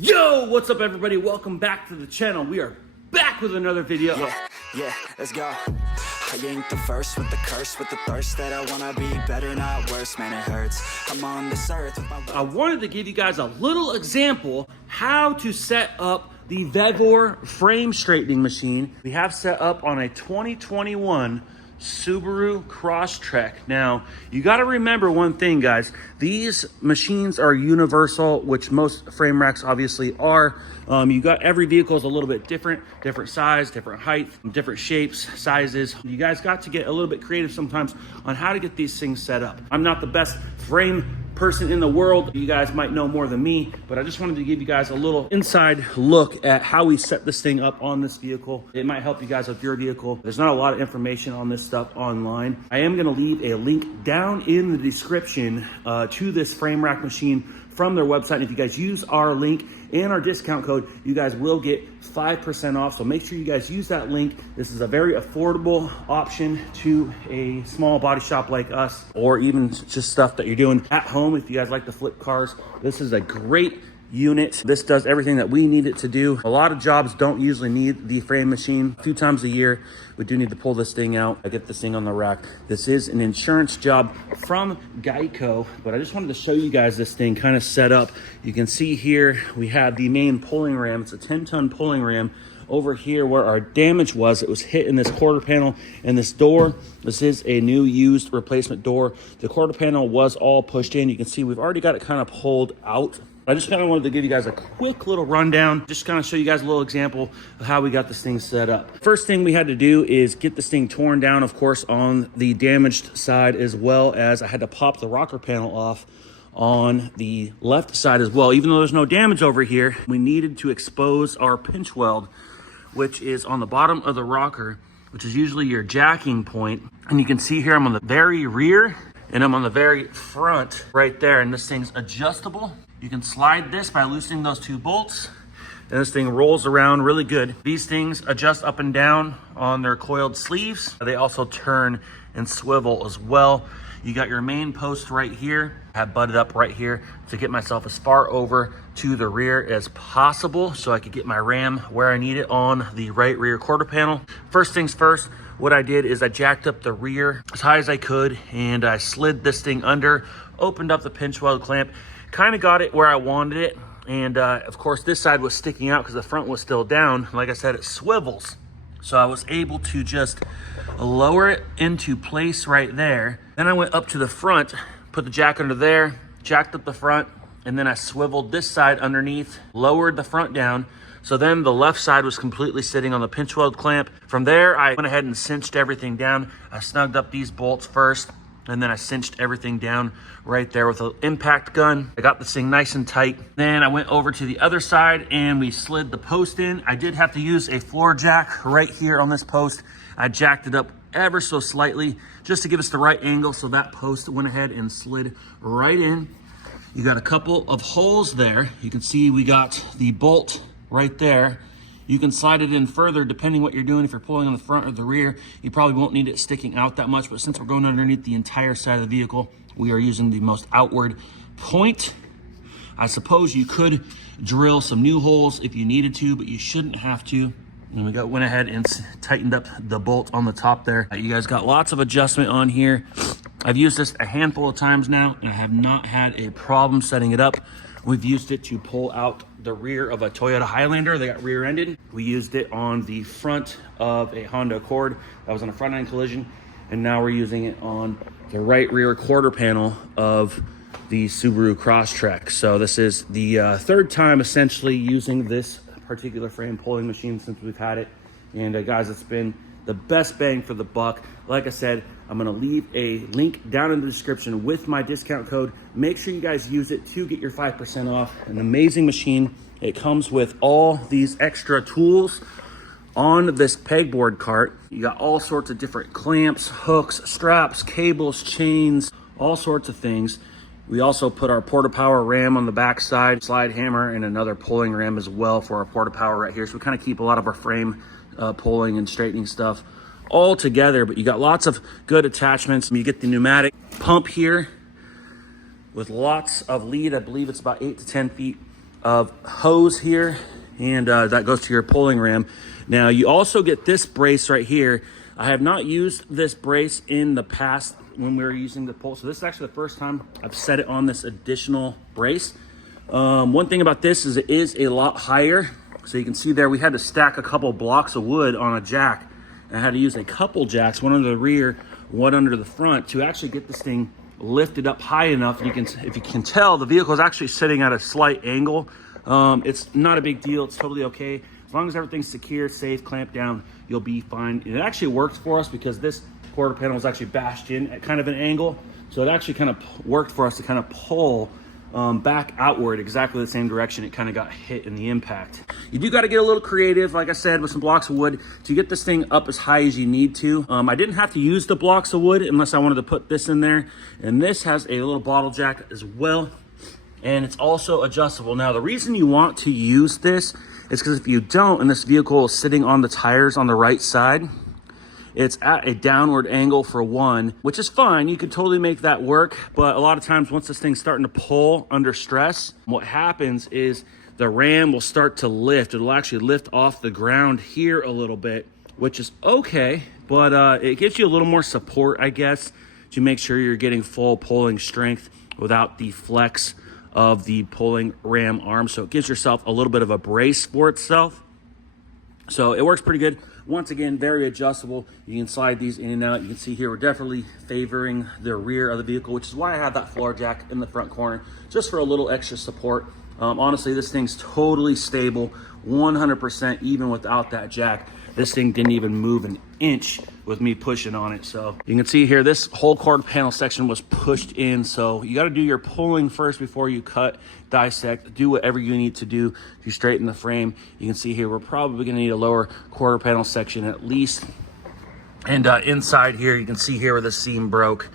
Yo, what's up everybody? Welcome back to the channel. We are back with another video. Yeah, let's go. I ain't the first with the curse, with the thirst that I wanna be better, not worse. Man, it hurts. I'm on this earth with my... I wanted to give you guys a little example how to set up the Vevor frame straightening machine we have set up on a 2021 Subaru Crosstrek. Now, you got to remember one thing, guys. These machines are universal, which most frame racks obviously are. You got every vehicle is a little bit different size, different height, different shapes, sizes. You guys got to get a little bit creative sometimes on how to get these things set up. I'm not the best frame person in the world. You guys might know more than me, but I just wanted to give you guys a little inside look at how we set this thing up on this vehicle. It might help you guys with your vehicle. There's not a lot of information on this stuff online. I am gonna leave a link down in the description to this frame rack machine from their website. And if you guys use our link and our discount code, you guys will get 5% off. So make sure you guys use that link. This is a very affordable option to a small body shop like us, or even just stuff that you're doing at home. If you guys like to flip cars, this is a great unit. This does everything that we need it to do. A lot of jobs don't usually need the frame machine. A few times a year, we do need to pull this thing out. I get this thing on the rack. This is an insurance job from Geico, but I just wanted to show you guys this thing kind of set up. You can see here, we have the main pulling ram. It's a 10-ton pulling ram. Over here where our damage was, it was hit in this quarter panel and this door. This is a new used replacement door. The quarter panel was all pushed in. You can see we've already got it kind of pulled out. I just kind of wanted to give you guys a quick little rundown, just kind of show you guys a little example of how we got this thing set up. First thing we had to do is get this thing torn down, of course, on the damaged side, as well as I had to pop the rocker panel off on the left side as well. Even though there's no damage over here, we needed to expose our pinch weld, which is on the bottom of the rocker, which is usually your jacking point. And you can see here, I'm on the very rear and I'm on the very front right there. And this thing's adjustable. You can slide this by loosening those two bolts, and this thing rolls around really good. These things adjust up and down on their coiled sleeves. They also turn and swivel as well. You got your main post right here. I have butted up right here to get myself as far over to the rear as possible so I could get my ram where I need it on the right rear quarter panel. First things first, what I did is I jacked up the rear as high as I could, and I slid this thing under, opened up the pinch weld clamp, kind of got it where I wanted it. And of course this side was sticking out because the front was still down. Like I said, it swivels. So I was able to just lower it into place right there. Then I went up to the front, put the jack under there, jacked up the front, and then I swiveled this side underneath, lowered the front down. So then the left side was completely sitting on the pinch weld clamp. From there, I went ahead and cinched everything down. I snugged up these bolts first, and then I cinched everything down right there with an impact gun. I got this thing nice and tight. Then I went over to the other side and we slid the post in. I did have to use a floor jack right here on this post. I jacked it up ever so slightly just to give us the right angle, so that post went ahead and slid right in. You got a couple of holes there. You can see we got the bolt right there. You can slide it in further depending what you're doing. If you're pulling on the front or the rear, you probably won't need it sticking out that much, but since we're going underneath the entire side of the vehicle, we are using the most outward point. I suppose you could drill some new holes if you needed to, but you shouldn't have to. And we went ahead and tightened up the bolt on the top there. You guys got lots of adjustment on here. I've used this a handful of times now, and I have not had a problem setting it up. We've used it to pull out the rear of a Toyota Highlander. They got rear-ended. We used it on the front of a Honda Accord that was on a front-end collision, and now we're using it on the right rear quarter panel of the Subaru Crosstrek. So this is the third time essentially using this particular frame pulling machine since we've had it. And guys, it's been the best bang for the buck. Like I said, I'm gonna leave a link down in the description with my discount code. Make sure you guys use it to get your 5% off. An amazing machine. It comes with all these extra tools on this pegboard cart. You got all sorts of different clamps, hooks, straps, cables, chains, all sorts of things. We also put our Porta Power ram on the back side, slide hammer, and another pulling ram as well for our Porta Power right here. So we kind of keep a lot of our frame pulling and straightening stuff all together, but you got lots of good attachments. You get the pneumatic pump here with lots of lead. I believe it's about 8 to 10 feet of hose here, and that goes to your pulling ram. Now you also get this brace right here. I have not used this brace in the past when we were using the pull, so this is actually the first time I've set it on this additional brace. One thing about this is it is a lot higher. So you can see there, we had to stack a couple blocks of wood on a jack. I had to use a couple jacks, one under the rear, one under the front, to actually get this thing lifted up high enough. You can, if you can tell, the vehicle is actually sitting at a slight angle. It's not a big deal. It's totally okay. As long as everything's secure, safe, clamped down, you'll be fine. And it actually worked for us because this quarter panel was actually bashed in at kind of an angle. So it actually kind of worked for us to kind of pull back outward exactly the same direction it kind of got hit in the impact. You do got to get a little creative, like I said, with some blocks of wood to get this thing up as high as you need to. I didn't have to use the blocks of wood unless I wanted to put this in there. And this has a little bottle jack as well. And it's also adjustable. Now, the reason you want to use this is because if you don't, and this vehicle is sitting on the tires on the right side, it's at a downward angle for one, which is fine. You could totally make that work. But a lot of times once this thing's starting to pull under stress, what happens is the ram will start to lift. It'll actually lift off the ground here a little bit, which is okay. But it gives you a little more support, I guess, to make sure you're getting full pulling strength without the flex of the pulling ram arm. So it gives yourself a little bit of a brace for itself. So it works pretty good. Once again, very adjustable. You can slide these in and out. You can see here we're definitely favoring the rear of the vehicle, which is why I have that floor jack in the front corner, just for a little extra support. Honestly, this thing's totally stable, 100%, even without that jack. This thing didn't even move an inch with me pushing on it. So you can see here, this whole quarter panel section was pushed in. So you got to do your pulling first before you cut, dissect, do whatever you need to do to straighten the frame. You can see here, we're probably going to need a lower quarter panel section at least. And inside here, you can see here where the seam broke.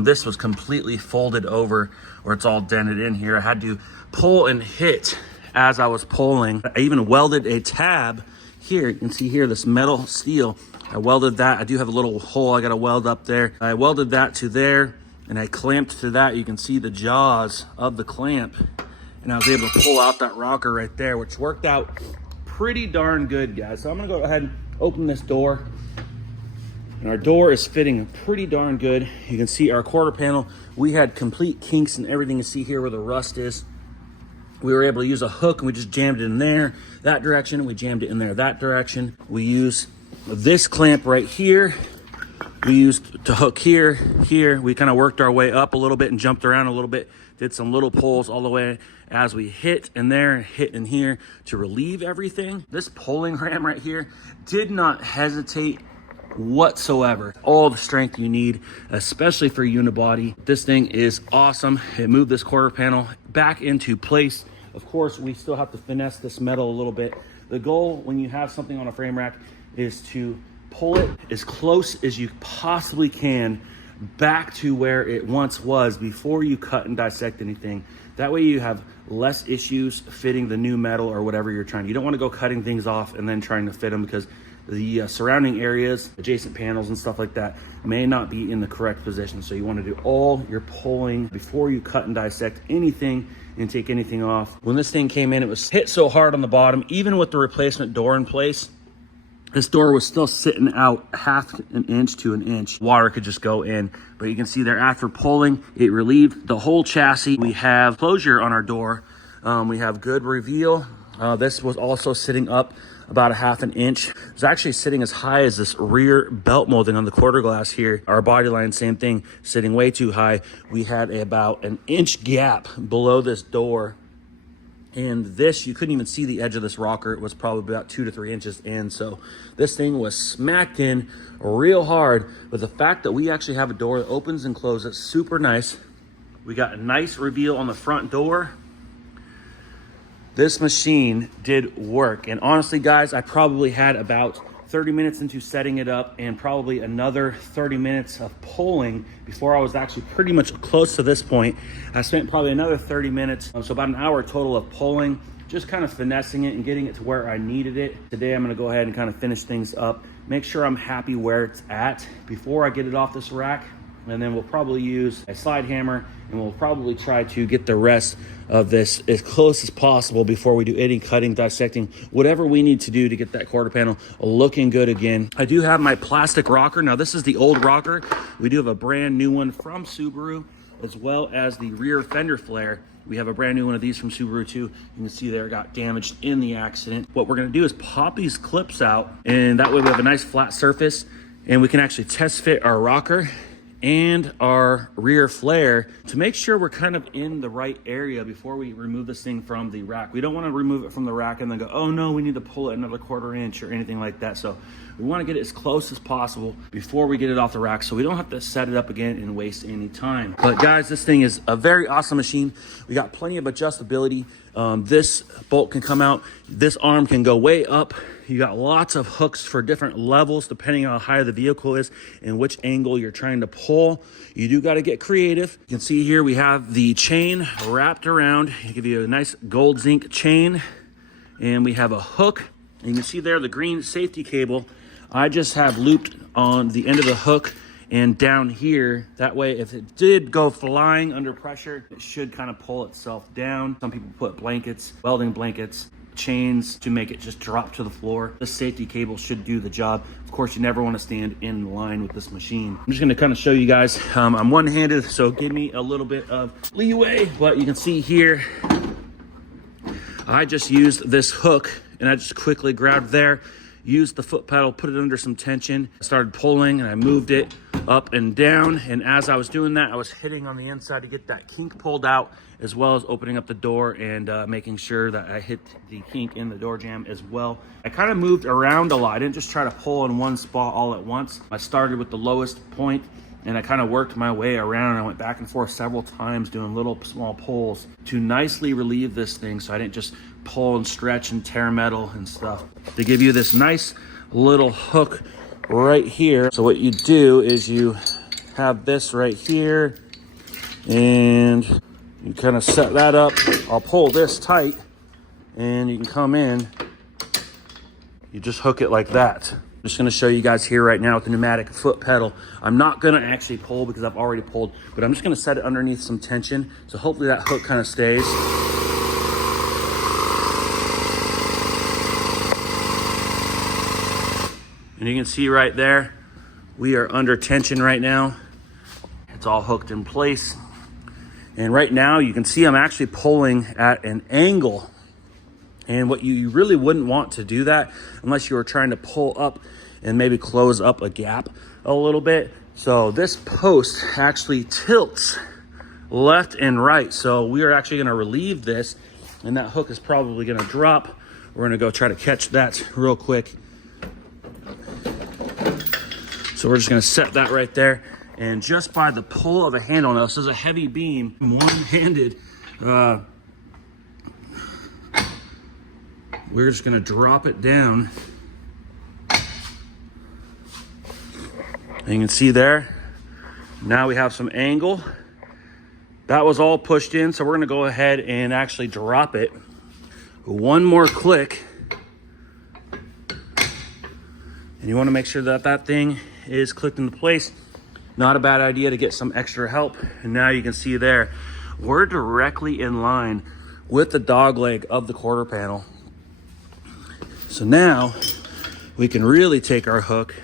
This was completely folded over where it's all dented in here. I had to pull and hit as I was pulling. I even welded a tab here. You can see here this metal steel. I welded that. I do have a little hole I got to weld up there. I welded that to there and I clamped to that. You can see the jaws of the clamp, and I was able to pull out that rocker right there, which worked out pretty darn good, guys. So I'm gonna go ahead and open this door, and our door is fitting pretty darn good. You can see our quarter panel, we had complete kinks and everything. You see here where the rust is. We were able to use a hook and we just jammed it in there, that direction. We jammed it in there, that direction. We use this clamp right here. We used to hook here, here. We kind of worked our way up a little bit and jumped around a little bit. Did some little pulls all the way as we hit in there, hit in here to relieve everything. This pulling ram right here did not hesitate whatsoever. All the strength you need, especially for unibody. This thing is awesome. It moved this quarter panel back into place. Of course, we still have to finesse this metal a little bit. The goal when you have something on a frame rack is to pull it as close as you possibly can back to where it once was before you cut and dissect anything. That way you have less issues fitting the new metal or whatever you're trying. You don't want to go cutting things off and then trying to fit them, because the surrounding areas, adjacent panels and stuff like that may not be in the correct position. So you want to do all your pulling before you cut and dissect anything and take anything off. When this thing came in, it was hit so hard on the bottom, even with the replacement door in place, this door was still sitting out half an inch to an inch. Water could just go in. But you can see there, after pulling, it relieved the whole chassis. We have closure on our door. We have good reveal. This was also sitting up about a half an inch. It was actually sitting as high as this rear belt molding on the quarter glass here. Our body line, same thing, sitting way too high. We had about an inch gap below this door. And this, you couldn't even see the edge of this rocker. It was probably about 2 to 3 inches in. So this thing was smacked in real hard. But the fact that we actually have a door that opens and closes, super nice. We got a nice reveal on the front door. This machine did work. And honestly, guys, I probably had about 30 minutes into setting it up and probably another 30 minutes of pulling before I was actually pretty much close to this point. I spent probably another 30 minutes, so about an hour total of pulling, just kind of finessing it and getting it to where I needed it. Today I'm gonna go ahead and kind of finish things up, make sure I'm happy where it's at before I get it off this rack. and then we'll probably use a slide hammer, and we'll probably try to get the rest of this as close as possible before we do any cutting, dissecting, whatever we need to do to get that quarter panel looking good again. I do have my plastic rocker. Now this is the old rocker. We do have a brand new one from Subaru, as well as the rear fender flare. We have a brand new one of these from Subaru too. You can see there, it got damaged in the accident. What we're gonna do is pop these clips out, and that way we have a nice flat surface, and we can actually test fit our rocker and our rear flare to make sure we're kind of in the right area before we remove this thing from the rack. We don't want to remove it from the rack and then go, oh no, we need to pull it another 1/4 inch or anything like that. So we want to get it as close as possible before we get it off the rack, so we don't have to set it up again and waste any time. But guys, this thing is a very awesome machine. We got plenty of adjustability. This bolt can come out, this arm can go way up. You got lots of hooks for different levels depending on how high the vehicle is and which angle you're trying to pull. You do got to get creative. You can see here we have the chain wrapped around. I give you a nice gold zinc chain, and we have a hook. And you can see there the green safety cable. I just have looped on the end of the hook and down here. That way, if it did go flying under pressure, it should kind of pull itself down. Some people put blankets, welding blankets, chains to make it just drop to the floor. This safety cable should do the job. Of course, you never want to stand in line with this machine. I'm just going to kind of show you guys. I'm one-handed, so give me a little bit of leeway. But you can see here, I just used this hook, and I just quickly grabbed there, used the foot pedal, put it under some tension, started pulling, and I moved it up and down. And as I was doing that, I was hitting on the inside to get that kink pulled out, as well as opening up the door and making sure that I hit the kink in the door jamb as well. I kind of moved around a lot. I didn't just try to pull in one spot all at once. I started with the lowest point, and I kind of worked my way around. I went back and forth several times doing little small pulls to nicely relieve this thing, so I didn't just pull and stretch and tear metal and stuff. To give you this nice little hook right here. So what you do is you have this right here, and you kind of set that up. I'll pull this tight, and you can come in. You just hook it like that. I'm just gonna show you guys here right now with the pneumatic foot pedal. I'm not gonna actually pull because I've already pulled, but I'm just gonna set it underneath some tension. So hopefully that hook kind of stays. And you can see right there, we are under tension right now. It's all hooked in place. And right now you can see I'm actually pulling at an angle. And what you really wouldn't want to do that unless you were trying to pull up and maybe close up a gap a little bit. So this post actually tilts left and right. So we are actually gonna relieve this, and that hook is probably gonna drop. We're gonna go try to catch that real quick. So we're just gonna set that right there. And just by the pull of a handle, now this is a heavy beam, one-handed, we're just gonna drop it down. And you can see there, now we have some angle. That was all pushed in, so we're gonna go ahead and actually drop it. One more click. And you wanna make sure that that thing is clicked into place. Not a bad idea to get some extra help. And now you can see there, we're directly in line with the dog leg of the quarter panel. So now we can really take our hook.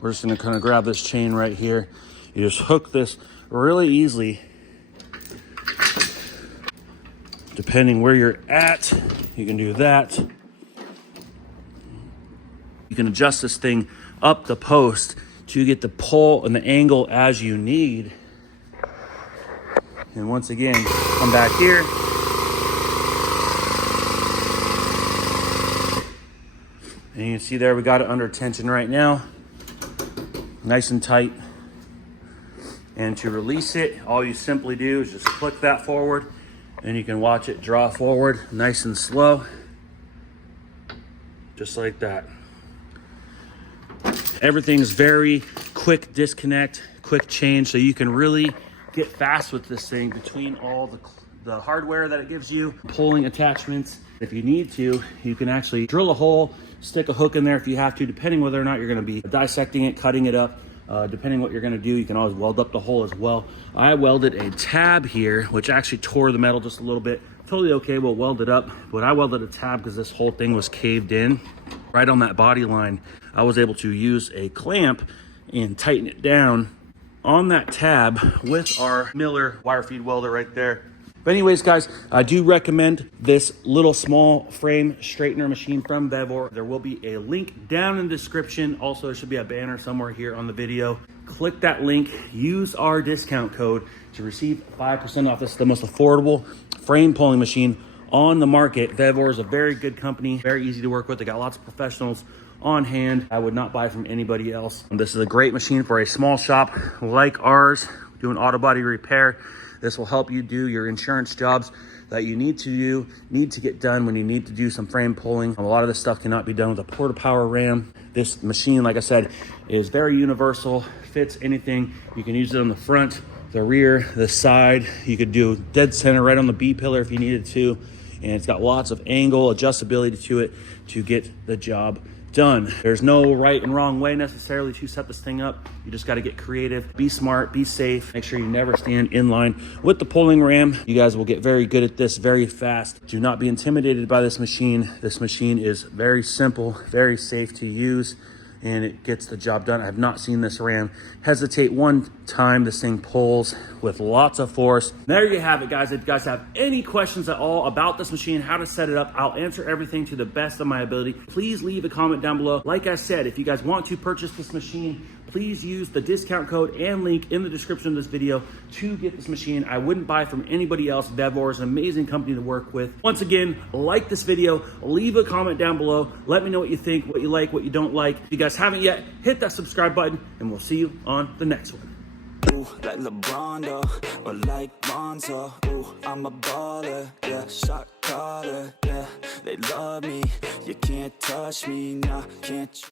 We're just gonna kind of grab this chain right here. You just hook this really easily. Depending where you're at, you can do that. You can adjust this thing up the post to get the pull and the angle as you need. And once again, come back here. And you can see there, we got it under tension right now. Nice and tight. And to release it, all you simply do is just click that forward, and you can watch it draw forward nice and slow. Just like that. Everything's very quick disconnect, quick change, so you can really get fast with this thing between all the hardware that it gives you, pulling attachments. If you need to, you can actually drill a hole, stick a hook in there if you have to, depending whether or not you're gonna be dissecting it, cutting it up, Depending what you're gonna do, you can always weld up the hole as well. I welded a tab here, which actually tore the metal just a little bit. Totally okay, we'll weld it up. But I welded a tab because this whole thing was caved in. Right on that body line, I was able to use a clamp and tighten it down on that tab with our Miller wire feed welder right there. But anyways, guys, I do recommend this little small frame straightener machine from Vevor. There will be a link down in the description. Also, there should be a banner somewhere here on the video. Click that link, use our discount code to receive 5% off. This is the most affordable frame pulling machine on the market. Vevor is a very good company, very easy to work with. They got lots of professionals on hand. I would not buy from anybody else. This is a great machine for a small shop like ours, doing auto body repair. This will help you do your insurance jobs that you need to get done when you need to do some frame pulling. A lot of this stuff cannot be done with a porta power ram. This machine, like I said, is very universal, fits anything. You can use it on the front, the rear, the side. You could do dead center right on the B pillar if you needed to. And it's got lots of angle adjustability to it to get the job done. There's no right and wrong way necessarily to set this thing up. You just got to get creative, be smart, be safe, make sure you never stand in line with the pulling ram. You guys will get very good at this very fast. Do not be intimidated by this machine. This machine is very simple, very safe to use, and it gets the job done. I have not seen this ram hesitate one time. This thing pulls with lots of force. There you have it, guys. If you guys have any questions at all about this machine, how to set it up, I'll answer everything to the best of my ability. Please leave a comment down below. Like I said, if you guys want to purchase this machine, please use the discount code and link in the description of this video to get this machine. I wouldn't buy from anybody else. Vevor is an amazing company to work with. Once again, like this video, leave a comment down below. Let me know what you think, what you like, what you don't like. If you guys haven't yet, hit that subscribe button, and we'll see you on the next one. Ooh, like LeBron, though, or like Lonzo. Ooh, I'm a baller, yeah, shot caller, yeah. They love me, you can't touch me, nah, can't you?